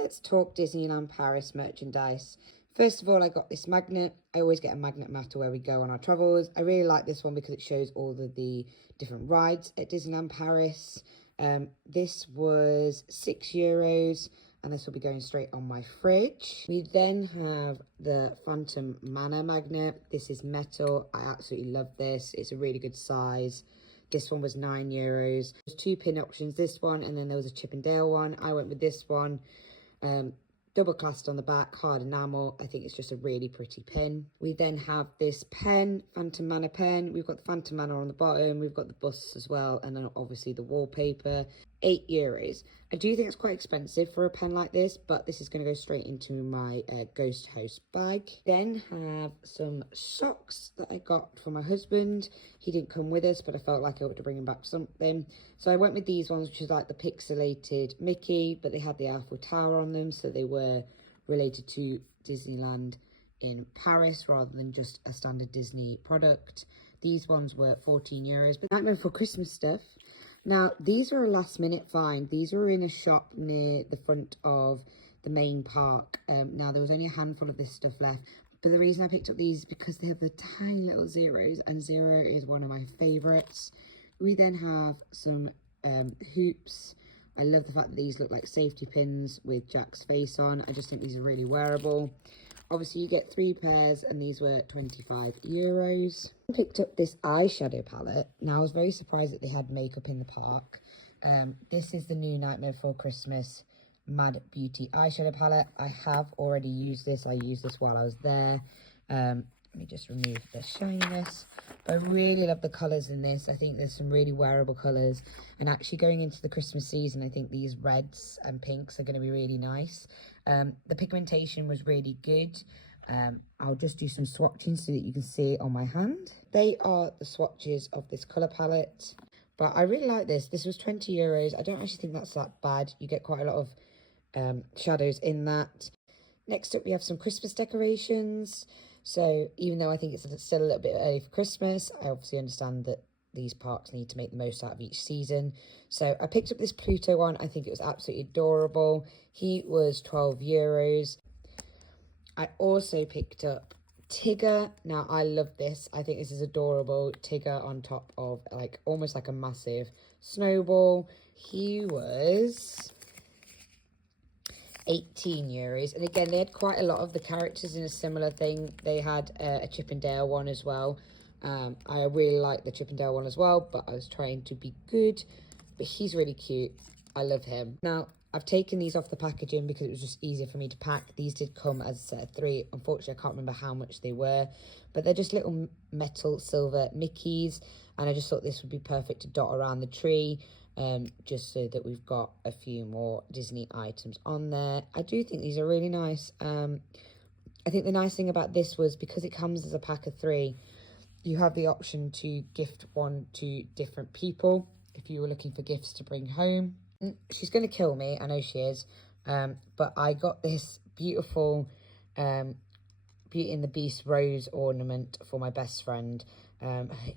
let's talk Disneyland Paris merchandise. First of all, I got this magnet. I always get a magnet no matter where we go on our travels. I really like this one because it shows all of the different rides at Disneyland Paris. This was €6 and this will be going straight on my fridge. We then have the Phantom Manor magnet. This is metal. I absolutely love this. It's a really good size. This one was €9. There's 2 pin options, this one, and then there was a Chip 'n Dale one. I went with this one. Double classed on the back, hard enamel. I think it's just a really pretty pin. We then have this pen, Phantom Manor pen. We've got the Phantom Manor on the bottom. We've got the busts as well, and then obviously the wallpaper. €8. I do think it's quite expensive for a pen like this, but this is going to go straight into my Ghost House bag. Then have some socks that I got for my husband. He didn't come with us, but I felt like I ought to bring him back something. So I went with these ones, which is like the pixelated Mickey, but they had the Eiffel Tower on them, so they were related to Disneyland in Paris rather than just a standard Disney product. These ones were €14, but Nightmare Before Christmas stuff. Now, these are a last minute find. These were in a shop near the front of the main park. Now, there was only a handful of this stuff left. But the reason I picked up these is because they have the tiny little zeros, and zero is one of my favourites. We then have some hoops. I love the fact that these look like safety pins with Jack's face on. I just think these are really wearable. Obviously, you get 3 pairs, and these were €25. I picked up this eyeshadow palette. Now, I was very surprised that they had makeup in the park. This is the new Nightmare Before Christmas Mad Beauty eyeshadow palette. I have already used this. I used this while I was there. Let me just remove the shininess. But I really love the colours in this. I think there's some really wearable colours. And actually going into the Christmas season, I think these reds and pinks are going to be really nice. The pigmentation was really good. I'll just do some swatching so that you can see it on my hand. They are the swatches of this colour palette. But I really like this. This was €20. I don't actually think that's that bad. You get quite a lot of shadows in that. Next up, we have some Christmas decorations. So even though I think it's still a little bit early for Christmas, I obviously understand that these parks need to make the most out of each season. So I picked up this Pluto one. I think it was absolutely adorable. He was €12. I also picked up Tigger. Now, I love this. I think this is adorable. Tigger on top of like almost like a massive snowball. He was €18. And again, they had quite a lot of the characters in a similar thing. They had a Chip 'n Dale one as well. I really like the Chip 'n Dale one as well, but I was trying to be good. But he's really cute. I love him. Now, I've taken these off the packaging because it was just easier for me to pack. These did come as a set of 3. Unfortunately, I can't remember how much they were. But they're just little metal silver Mickeys. And I just thought this would be perfect to dot around the tree. Just so that we've got a few more Disney items on there. I do think these are really nice. I think the nice thing about this was because it comes as a pack of 3, you have the option to gift one to different people if you were looking for gifts to bring home. She's going to kill me, I know she is, but I got this beautiful Beauty and the Beast rose ornament for my best friend.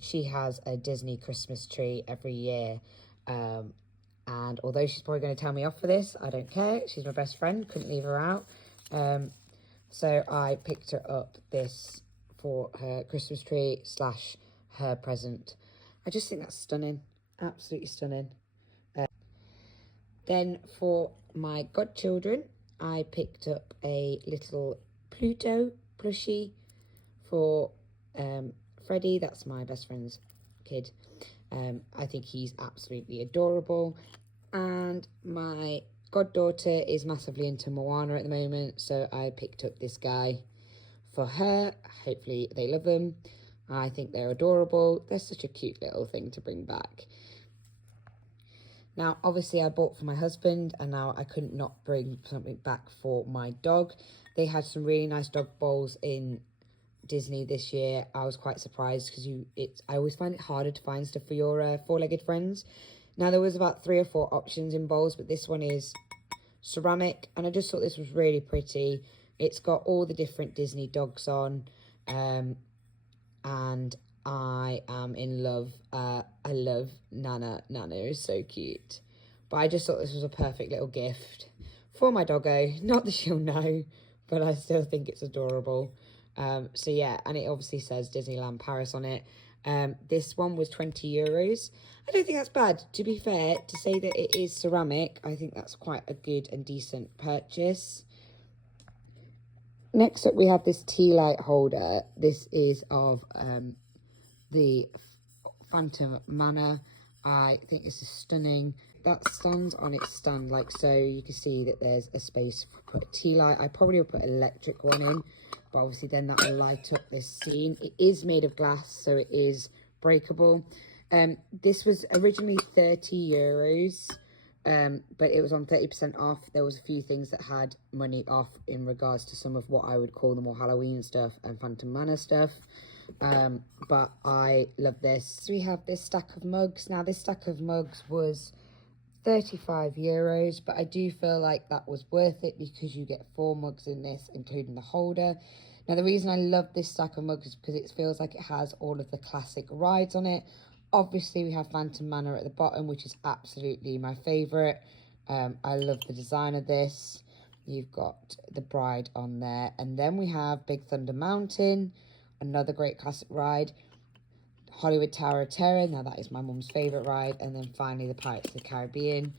She has a Disney Christmas tree every year. And although she's probably going to tell me off for this, I don't care. She's my best friend, couldn't leave her out. So I picked her up this for her Christmas tree / her present. I just think that's stunning, absolutely stunning. Then for my godchildren, I picked up a little Pluto plushie for Freddie. That's my best friend's kid. I think he's absolutely adorable. And my goddaughter is massively into Moana at the moment, so I picked up this guy for her. Hopefully they love them. I think they're adorable. They're such a cute little thing to bring back. Now, obviously, I bought for my husband, and now I couldn't not bring something back for my dog. They had some really nice dog bowls in Disney this year. I was quite surprised because I always find it harder to find stuff for your 4-legged friends. Now, there was about 3 or 4 options in bowls, but this one is ceramic, and I just thought this was really pretty. It's got all the different Disney dogs on, and I am in love. I love Nana. Nana is so cute. But I just thought this was a perfect little gift for my doggo. Not that she'll know, but I still think it's adorable. So yeah, and it obviously says Disneyland Paris on it. This one was €20. I don't think that's bad. To be fair, to say that it is ceramic, I think that's quite a good and decent purchase. Next up, we have this tea light holder. This is of the Phantom Manor. I think this is stunning. That stands on its stand like so. You can see that there's a space for put a tea light. I probably would put an electric one in, but obviously then that will light up this scene. It is made of glass, so it is breakable. This was originally €30, but it was on 30% off. There was a few things that had money off in regards to some of what I would call the more Halloween stuff and Phantom Manor stuff. But I love this. So we have this stack of mugs. Now this stack of mugs was €35, but I do feel like that was worth it because you get 4 mugs in this, including the holder. Now the reason I love this stack of mugs is because it feels like it has all of the classic rides on it. Obviously we have Phantom Manor at the bottom, which is absolutely my favourite. I love the design of this. You've got the bride on there, and then we have Big Thunder Mountain, another great classic ride. Hollywood Tower of Terror, now that is my mum's favourite ride, and then finally the Pirates of the Caribbean.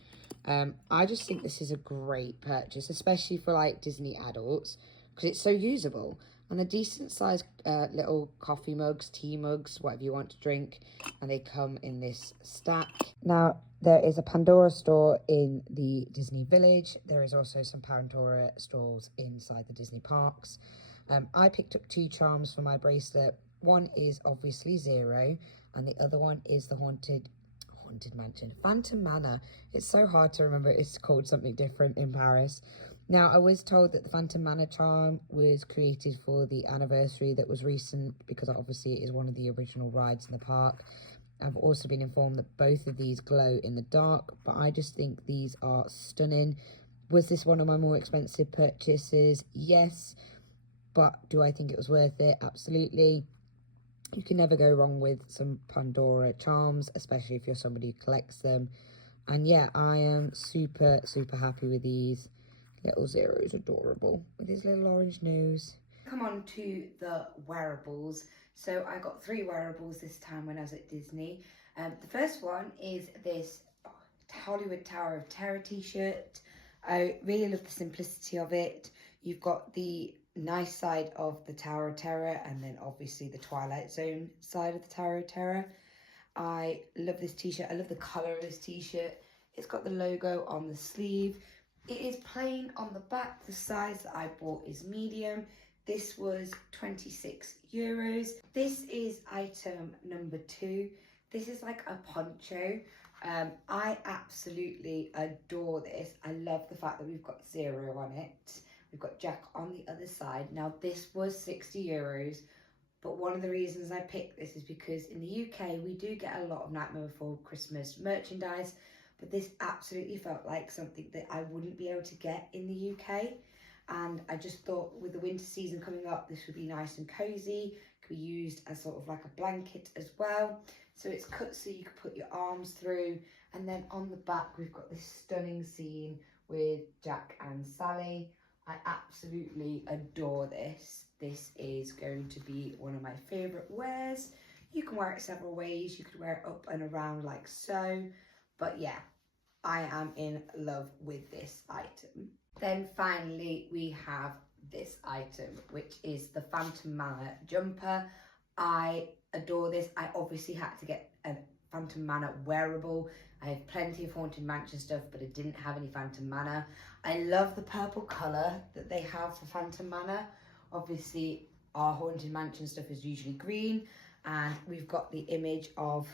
I just think this is a great purchase, especially for like Disney adults, because it's so usable. And the decent sized little coffee mugs, tea mugs, whatever you want to drink, and they come in this stack. Now there is a Pandora store in the Disney Village. There is also some Pandora stores inside the Disney parks. I picked up 2 charms for my bracelet. One is obviously Zero, and the other one is the Haunted Mansion, Phantom Manor. It's so hard to remember. It's called something different in Paris. Now, I was told that the Phantom Manor charm was created for the anniversary that was recent, because obviously it is one of the original rides in the park. I've also been informed that both of these glow in the dark, but I just think these are stunning. Was this one of my more expensive purchases? Yes. But do I think it was worth it? Absolutely. You can never go wrong with some Pandora charms, especially if you're somebody who collects them. And yeah, I am super, super happy with these. Little Zero is adorable with his little orange nose. Come on to the wearables. So I got 3 wearables this time when I was at Disney. The first one is this Hollywood Tower of Terror t-shirt. I really love the simplicity of it. You've got the nice side of the Tower of Terror, and then obviously the Twilight Zone side of the Tower of Terror. I love this t-shirt. I love the colour of this t-shirt. It's got the logo on the sleeve. It is plain on the back. The size that I bought is medium. This was €26. This is item number 2. This is like a poncho. I absolutely adore this. I love the fact that we've got Zero on it. We've got Jack on the other side. Now this was €60, but one of the reasons I picked this is because in the UK we do get a lot of Nightmare Before Christmas merchandise, but this absolutely felt like something that I wouldn't be able to get in the UK. And I just thought with the winter season coming up, this would be nice and cozy. Could be used as sort of like a blanket as well. So it's cut so you can put your arms through. And then on the back, we've got this stunning scene with Jack and Sally. I absolutely adore this. This is going to be one of my favourite wears. You can wear it several ways. You could wear it up and around like so. But yeah, I am in love with this item. Then finally, we have this item, which is the Phantom Manor jumper. I adore this. I obviously had to get a Phantom Manor wearable. I have plenty of Haunted Mansion stuff, but I didn't have any Phantom Manor. I love the purple colour that they have for Phantom Manor. Obviously, our Haunted Mansion stuff is usually green, and we've got the image of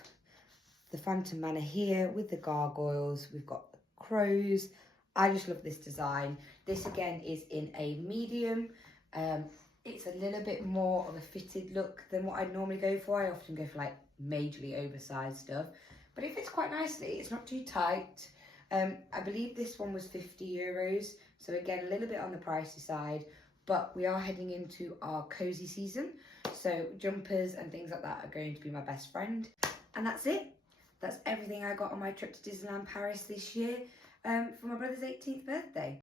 the Phantom Manor here with the gargoyles. We've got the crows. I just love this design. This again is in a medium. It's a little bit more of a fitted look than what I'd normally go for. I often go for like majorly oversized stuff, but it fits quite nicely. It's not too tight. I believe this one was €50. So again, a little bit on the pricey side, but we are heading into our cozy season. So jumpers and things like that are going to be my best friend. And that's it. That's everything I got on my trip to Disneyland Paris this year for my brother's 18th birthday.